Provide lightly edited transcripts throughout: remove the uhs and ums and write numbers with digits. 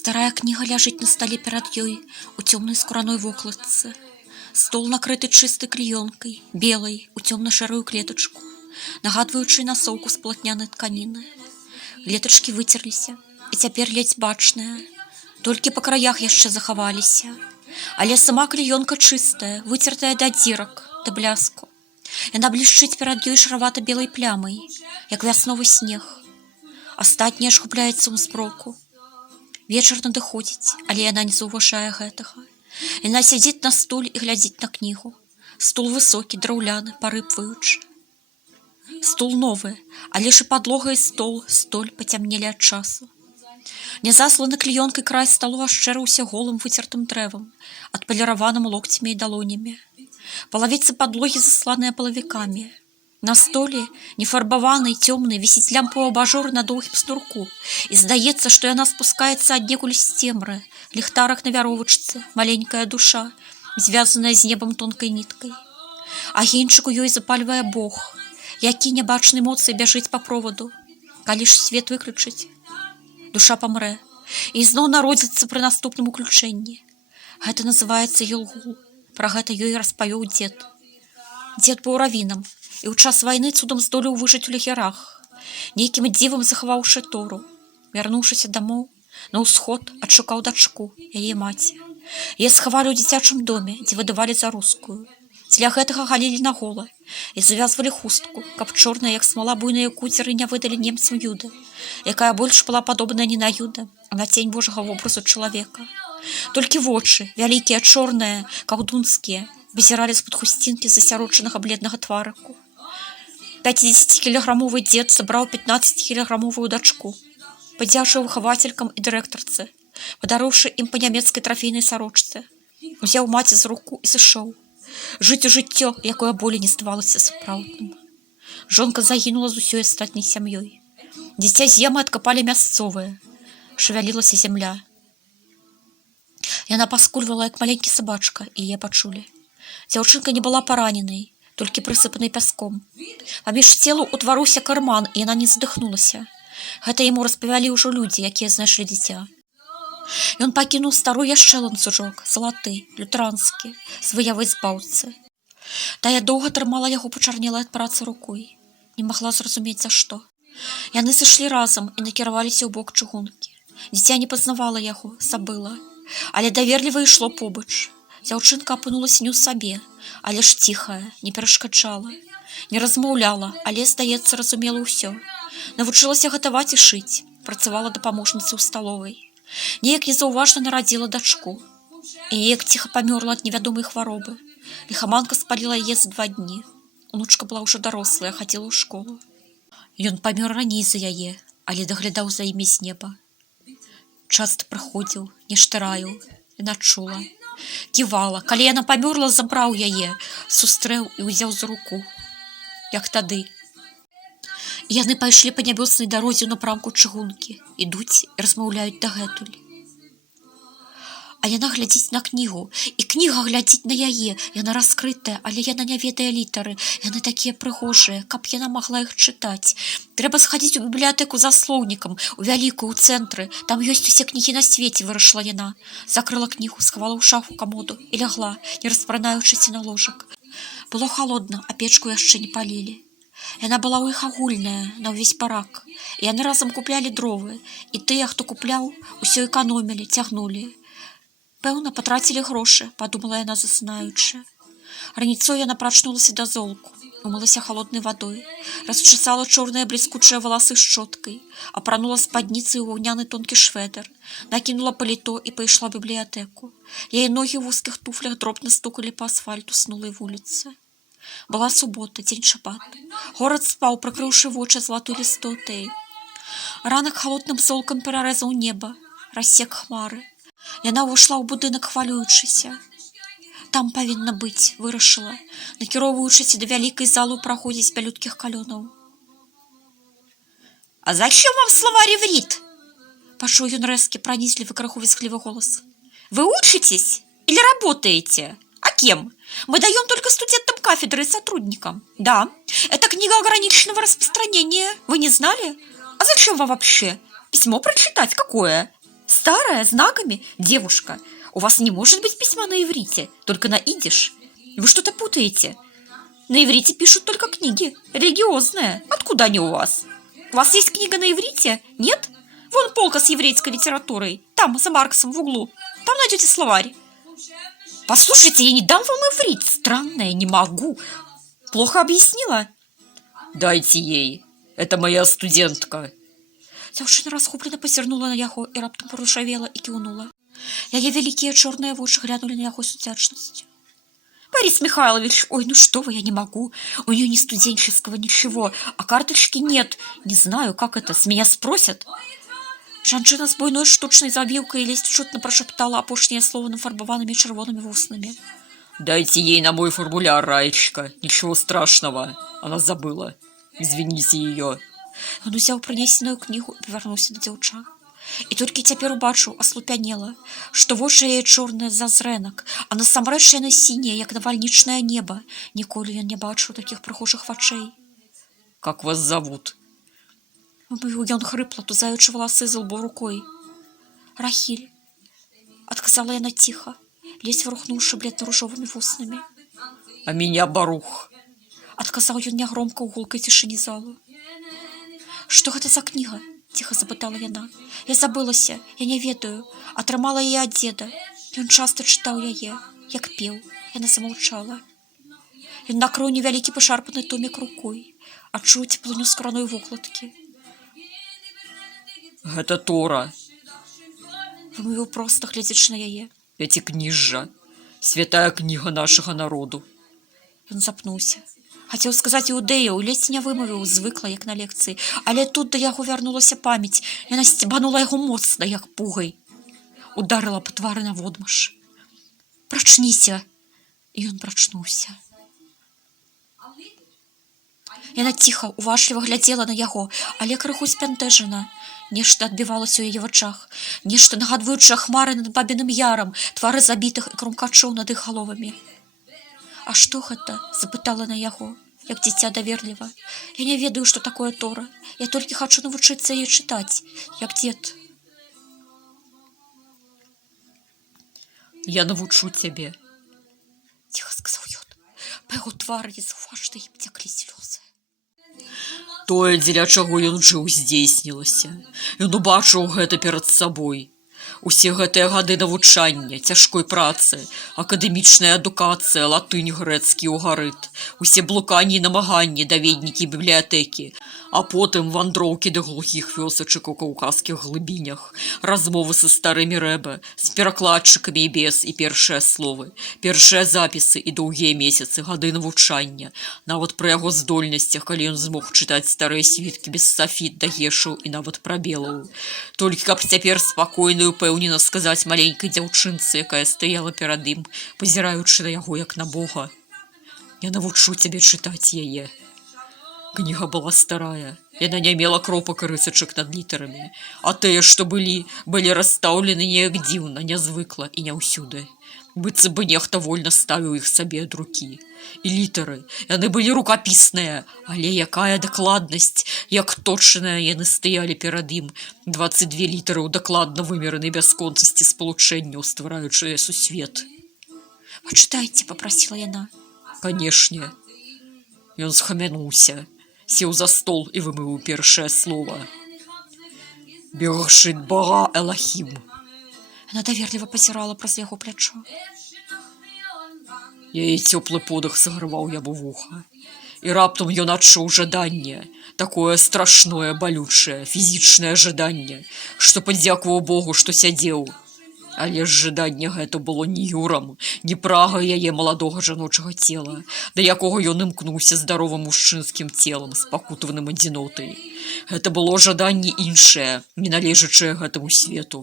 Старая книга ляжыць на стале перад ёй у цёмнай скураной вокладцы. Стол накрыты чыстай клеёнкай, белай, у цёмна-шэрую клетачку, нагадваючай насоўку з палатнянай тканіны. Клетачкі выцерліся, і цяпер ледзь бачныя, толькі па краях яшчэ захаваліся. Але сама клеёнка чыстая, выцертая да дзірак, да бляску. Яна блішчыць перад ёй шаравата-белай плямай, як вясновы снег. Астатняе ж губляецца ў зброку. Вечар надыходзіць, але яна не заўважае гэтага. Яна сядзіць на стуле і глядзіць на кнігу. Стул высокі, драўляны, парыпваючы. Стул новы, але ж і падлога і столь пацямнелі ад часу. Нязасланы клеёнкай край сталу ашчэрыўся голым выцертым дрэвам, адпаліраваным локцямі і далонямі. Палавіцы падлогі засланыя палавікамі. На столе, нефарбаванай, цёмнай, вісіць лямпу абажур на доўгім снурку, і здаецца, што яна спускаецца аднекуль з цемры, ліхтарак на вяровачцы, маленькая душа, звязаная з небам тонкай ніткай. Агеньчык у ёй запальвае Бог, які нябачнай моцай бяжыць па проваду. Калі ж свет выключыць, душа памрэ, і зноў народзіцца пры наступным уключэнні. Гэта называецца Елгул. Пра гэта ёй распавёў дзед. Дзед быў равінам, і ў час вайны цудам здолеў выжыць у лагерах. Нейкім дзівам захаваўшы Тору. Вярнуўшыся дамоў, на ўсход адшукаў дачку, яе маці. Яе схавалі ў дзіцячым доме, дзе выдавалі за рускую. Дзеля гэтага галілі на гола і завязвалі хустку, каб чорная, як смала, буйныя куцеры не выдалі немцам Юды, якая больш была падобная не на Юда, а на цень Божага вобразу чалавека. Толькі вочы, вялікія, чорныя, каўдунскія, вызіралі з-пад хусцінкі засярочанага бледнага тварыку. 50-кілаграмовы дзед забраў 15-кілаграмовую дачку, падзякчыў выхавацелькам і дырэктарцы, падарыўшы ім па нямецкай трафейнай сарочцы. Узяў маці з руку і сышоў. Жыць у жыццё, якое болей не здавалася сапраўдным. Жонка загінула з усёй астатняй сям'ёй. Дзіця з ямы адкапалі мясцовыя. Шавялілася зямля. Яна паскульвала, як маленькі сабачка, і яе пачулі. Дзяўчынка не была параненай, толькі прысыпанай пяском. Паміж целу утварыўся карман, і яна не задыхнулася. Гэта яму распавялі ўжо людзі, якія знайшлі дзіця. Ён пакінуў стару яшчэ ланцужок, залаты, лютранскі, з выявай збаўцы. Тая доўга трымала яго пачарнелай ад працы рукой. Не магла зразумець, за што. Яны сышлі разам і накіраваліся ў бок чыгункі. Дзіця не пазнавала яго, забыла, але даверліва ішло побач. Дзяўчынка апынулася не ў сабе, але ж ціхая, не перашкаджала. Не размаўляла, але, здаецца, разумела ўсё. Навучылася гатаваць і шыць, працавала дапаможніцай у сталовай. Неяк незаўважна нарадзіла дачку. І неяк ціха памёрла ад невядомай хваробы. Ліхаманка спаліла яе за 2 дні. Унучка была ўжо дарослая, хадзіла ў школу. Ён памёр раней за яе, але даглядаў за імі з неба. Часта прыходзіў, нешта раіў, яна чула. Ківала. Калі яна памёрла, забраў яе, сустрэў і ўзяў за руку. Як тады. Яны пайшлі па нябёснай дарозе ў напрамку чыгункі, ідуць і размаўляюць дагэтуль. А яна глядзіць на кнігу, і кніга глядзіць на яе. Яна раскрытая, але яна не ведае літары. Яны такія прыгожыя, каб яна магла іх чытаць. Трэба схадзіць у бібліятэку за слоўнікам, у вялікую, у цэнтры. Там ёсць усе кнігі на свеце, вырашыла яна. Закрыла кнігу, схавала ў шафу камоду і лягла, не распранаючыся на ложак. Было халодна, а печку яшчэ не палілі. Яна была ў іх агульная, на ўвесь барак. І яны разам куплялі дровы, і тыя, хто купляў, усё эканомілі, цягнулі. Пэўна, патрацілі грошы, падумала яна, засынаючы. Раніцой яна прачнулася да золку, умылася халоднай вадой, расчесала чорныя бліскучыя валасы шчоткай, апранула спадніцы ў ваўняны тонкі швэдэр, накінула паліто і пайшла ў бібліятэку. Яе ногі ў вузкіх туфлях дробна стукалі па асфальту снулай вуліцы. Была субота, дзень шабат. Горад спаў, прыкрыўшы вочы залатой лістотай. Ранак халодным золкам перарэзаў неба, рассек хмары. Яна ўвайшла ў будынак, хвалюючыся. Там павінна быць, вырашыла, накіроўваючыся да вялікай залы праходзіць бялюткіх калёнаў. «А зачем вам словарь иврит?» Пачуў ён рэзкі, пранізлівы, крыху візглівы голас. «Вы учитесь или работаете? А кем? Мы даем только студентам кафедры и сотрудникам. Да, это книга ограниченного распространения. Вы не знали? А зачем вам вообще? Письмо прочитать какое? Старая, знаками? Девушка, у вас не может быть письма на иврите, только на идиш. Вы что-то путаете. На иврите пишут только книги, религиозные. Откуда они у вас? У вас есть книга на иврите? Нет? Вон полка с еврейской литературой. Там, за Марксом, в углу. Там найдете словарь. Послушайте, я не дам вам иврит. Странно, я не могу. Плохо объяснила? Дайте ей. Это моя студентка. Дзяўчына расхоплена пазірнула на яго і раптам парушавела і кіўнула. Яе вялікія чорныя вочы глянули на яго с удзячнасцю. Борис Михайлович, ой, ну что вы, я не могу. У нее ни студенческого ничего, а карточки нет. Не знаю, как это, с меня спросят. Жанчына з буйной штучнай завіўкай ледзь чутно прошептала апошняе слово нафарбаванымі чырвонымі вуснамі. Дайте ей на мой формуляр, Раечка. Ничего страшного. Она забыла. Извините ее. Ён узяў прынесеную кнігу і павярнуўся да дзяўча. І толькі цяпер убачыў, аслупянела, што вочы яе чорныя за зрэнак, а насамрэч яны сінія, як навальнічнае неба. Ніколі ён не бачыў такіх прыгожых вачэй. Как вас зовут? Вымовіў ён хрыпла, тузаючы валасы з лбу рукой. Рахіль, адказала яна ціха, ледзь варухнуўшы бледна-ружовымі вуснамі. А меня Барух. Адказаў ён нягромка ў гулкай цішыні залу. Што гэта за кніга? Ціха запытала яна. Я забылася, я не ведаю. Атрымала яе ад дзеда. Ён часта чытаў яе, як пеў. Яна замаўчала. Ён накрыў невялікі пашарпаны томік рукой, адчуў цеплыню скураной вокладкі. Гэта Тора. Вымовіў проста, глядзячы на яе. Пяцікніжжа. Святая кніга нашага народу. Ён запнуўся. Хацеў сказаць іўдэяў, ледзь не вымовіў, звыкла, як на лекцыі, але тут да яго вярнулася памяць. Яна сцебанула яго моцна, як пугай. Ударыла па твары наводмаш. Прачніся! І ён прачнуўся. Яна ціха, уважліва глядзела на яго, але крыху спянтэжана. Нешта адбівалася ў яе вачах, нешта нагадваючае хмары над бабіным ярам, твары забітых і крумкачоў над іх галовамі. А што гэта? Запытала на яго, як дзіця даверліва. Я не ведаю, што такое Тора. Я толькі хачу навучыцца яе чытаць, як дзед. Я навучу цябе. Ціха сказаў ён. Па яго твары незаўважна ім цяклі слёзы. Тое, дзеля чаго ён жыў, здзейснілася. Ён убачыў гэта перад сабой. Усе гэтыя гады навучання, цяжкой працы, акадэмічная адукацыя, латынь, грэцкі, угарыт, усе блуканні і намаганні, даведнікі і бібліятэкі, а потым вандроўкі да глухіх вёсачак у каўказскіх глыбінях, размовы са старымі рэбе, з перакладчыкамі і без, і першыя словы, першыя запісы і доўгія месяцы, гады навучання, нават пры яго здольнасцях, калі ён змог чытаць старыя світкі без сафіт, дагешаў і нават прабелаў. Толькі каб цяпер спакойна і упэўнена сказаць маленькай дзяўчынцы, якая стаяла перад ім, пазіраючы на яго як на Бога. Я навучу цябе чытаць яе. Кніга была старая, яна не мела кропак і рысачак над літарамі, а тыя, што былі расстаўлены неяк дзіўна, нязвыкла і не ўсюды. Быццам бы нехта вольна ставіў іх сабе ад рукі. І літары, яны былі рукапісныя, але якая дакладнасць, як точныя яны стаялі перад ім. 22 літары ў дакладна вымеранай бясконцасці спалучэнняў, ствараючыя сусвет. Пачытайце, папрасіла яна. Канешне. Ён схамянуўся, сеў за стол і вымываў першае слова. Бершит бара Элахім. Яна даверліва пазірала праз яго плячо. Яе цёплы подых саграваў яму вуха. І раптам ён адчуў жаданне, такое страшное, балючае, фізічнае жаданне, што падзякуваў Богу, што сядзеў. Але ж жаданне гэта было не юрам, не прагай яе маладога жаночага цела, да якога ён імкнуўся здаровым мужчынскім целам, спакутаваным адзінотай. Гэта было жаданне іншае, не належачае гэтаму свету.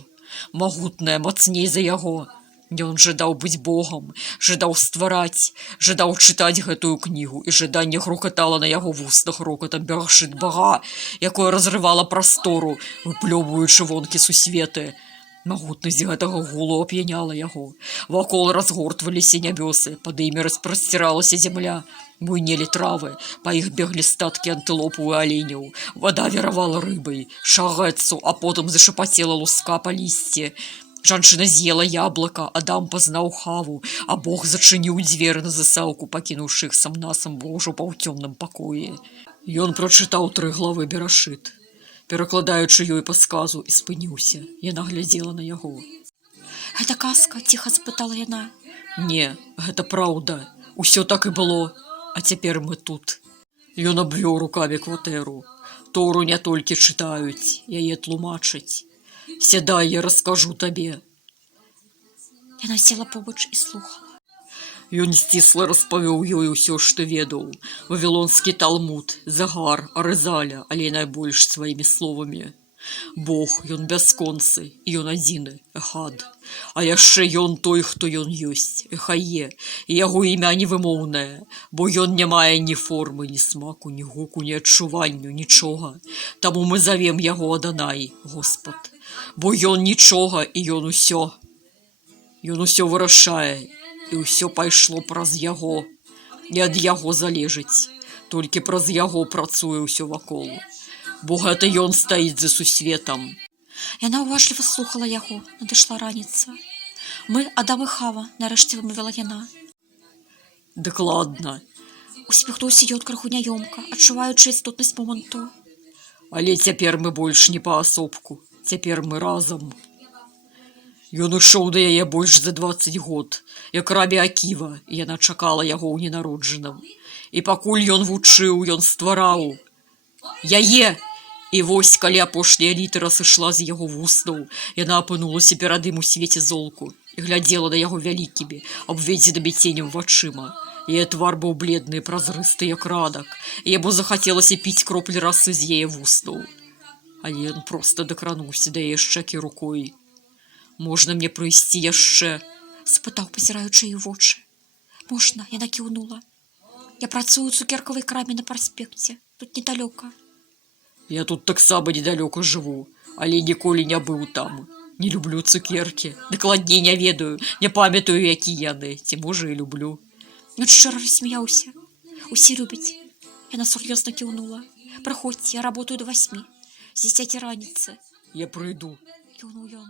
Магутнае, мацней за яго. Ён жадаў быць Богам, жадаў ствараць, жадаў чытаць гэтую кнігу, і жаданне грукатала на яго вуснах рокатам Бершит бара, якое разрывала прастору, выплёўваючы вонкі сусветы. Магутнасць гэтага гулу ап'яняла яго. Вакол разгортваліся нябёсы, пад імі распрасціралася зямля, буйнелі травы, па іх беглі статкі антылопаў і аленяў. Вада віравала рыбай, шагэцу, а потым зашапацела луска па лісці. Жанчына з'ела яблыка, Адам пазнаў Хаву, а Бог зачыніў дзверы на засаўку, пакінуўшы іх сам-насам ўжо па ўцёмным пакоі. Ён прачытаў 3 главы Берашыт. Перакладаючы ёй падказу, і спыніўся. Яна глядзела на яго. Гэта казка, ціха запытала яна. Не, гэта праўда. Усё так і было. А цяпер мы тут. Ён абвёў рукамі кватэру. Тору не толькі чытаюць, яе тлумачаць. Сядай, я раскажу табе. Яна села побач і слухала. Ён сцісла распавёў ёй усё, што ведаў. Вавілонскі Талмуд, Загар, Арызаля, але найбольш сваімі словамі. Бог, ён бясконцы, ён адзіны, Эхад. А яшчэ ён той, хто ён ёсць, Эхае, і яго імя невымоўнае, бо ён не мае ні формы, ні смаку, ні гуку, ні адчуванню, нічога. Таму мы завем яго Аданай, Господ. Бо ён нічога, і ён усё. Ён усё вырашае, і ўсё пайшло праз яго. Не ад яго залежыць, толькі праз яго працуе ўсё вакол. Бо гэта ён стаіць за сусветам. Яна ўважліва слухала яго, надышла раніца. Мы, Адам і Хава, нарэшце вымовіла яна. Дакладна. Усміхнуўся ён крыху няёмка, адчуваючы істотнасць моманту. Але цяпер мы больш не паасобку. Цяпер мы разам. Ён ішоў да яе больш за 20 год, як рабі Аківа, і яна чакала яго ў ненароджаным. І пакуль ён вучыў, ён ствараў яе. І вось, калі апошняя літара сышла з яго вуснаў, яна апынулася перад ім у свеце золку і глядзела на яго вялікімі, абведзенымі ценем вачыма. Яе твар быў бледны і празрысты, як радак, і яму захацелася піць кроплі расы з яе вуснаў. Але ён проста дакрануўся да яе шчакі рукой. Можна мне прыйсці яшчэ? Спытаў, пазіраючы ў вочы. Можна, яна кіўнула. Я працую ў цукеркавай краме на праспекце. Тут недалёка. Я тут таксама недалёка жыву, але ніколі не быў там. Не люблю цукеркі. Дакладней не ведаю, не памятаю, які яны. Ці можа і люблю. Ён шчыра рассмяяўся. Усе любяць. Яна сур'ёзна кіўнула. Прыходзьце, я работаю до 8. З 10 раніцы. Я прыйду. Кіўнуў ён.